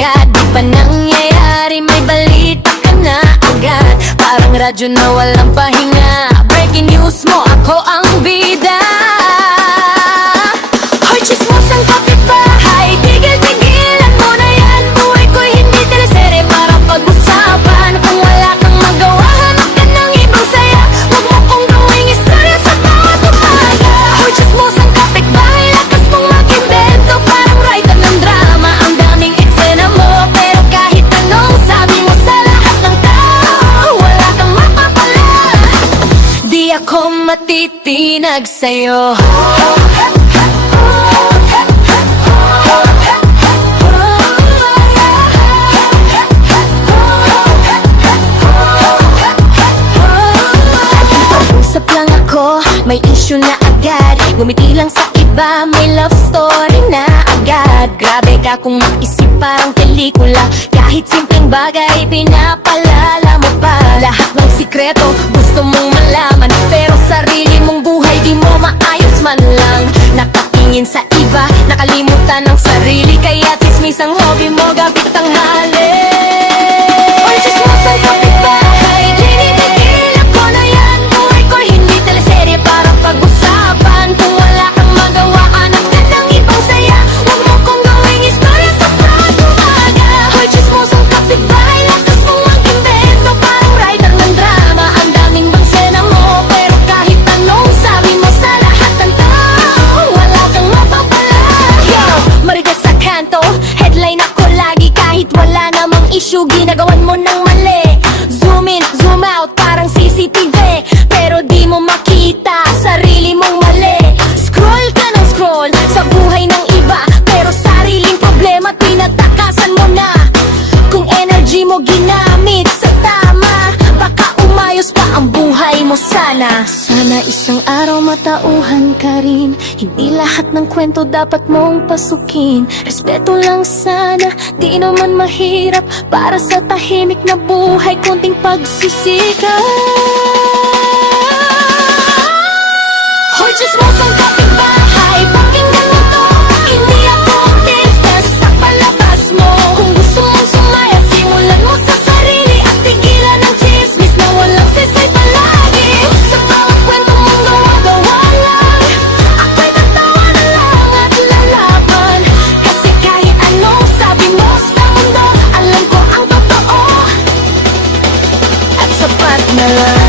agad. Di pa nangyayari, may balita ka na agad. Parang radyo na walang pahinga. Breaking news mo, ako ang bida. Hoy, chismosang kapitbahay, tigil-tigilan mo na yan. Buhay ko'y hindi teleserye para pag-usapan. Kung wala kang magawa, hanap ka ng ibang saya. Huwag mo kong gawing istorya sa bawat umaga. Hoy, chismosang kapitbahay, lakas mong mag-invento. Parang writer ng drama, ang daming eksena mo. Pero kahit anong sabi mo sa lahat ng tao, wala kang mapapala. Di ako matitinag sa'yo. Usap lang ako, may issue na agad. Gumiti lang sa iba, may love story na agad. Grabe ka kung mag-isip parang pelikula. Kahit simpleng bagay, pinapalala mo pa. Lahat ng sikreto, gusto mong malaman. Pero sarili mong buhay, di mo maayos man lang. Nakatingin sa iba, nakalimutan ng sarili. Kaya chismis ang hobby mo, gabit tanghali. Oy, chismosang kapitbahay, tinitigilan ko na yan. Buhay ko'y hindi teleserye para pag-usapan. Kung wala kang magawa, hanap ka ng ibang saya. Huwag mo kong gawing istorya sa bawat umaga. Hoy, chismosang kapitbahay, lakas mong mag-invento. Parang writer ng drama, ang daming bangsena mo. Pero kahit anong sabi mo sa lahat ng tao, wala kang mapapala. Yo, marigas sa kanto, headline ako lagi. Kahit wala namang issue, ginagawan mo ng mali. Zoom in, zoom out, parang CCTV. Pero di mo makita, sarili mong mali. Scroll ka ng scroll, sa buhay ng iba. Pero sariling problema, tinatakasan mo na. Kung energy mo ginamit sa tama, baka umayos pa ang buhay mo sana. Sana isang araw matauhan ka rin. Hindi lahat ng kwento dapat mong pasukin. Respeto lang sana, di naman mahirap. Para sa tahimik na buhay, konting pagsisikap. Hoy, chismosang kapitbahay, pakinggan mo to. Hindi ako business sa palabas mo. Kung gusto mong sumaya, simulan mo sa sarili. At tigilan ng chismis na walang sisay palagi. Sa bawat kwento mong gawa-gawa lang, ako'y tatawa na lang at lalaban. Kasi kahit anong sabi mo sa mundo, alam ko ang totoo at sapat na lang.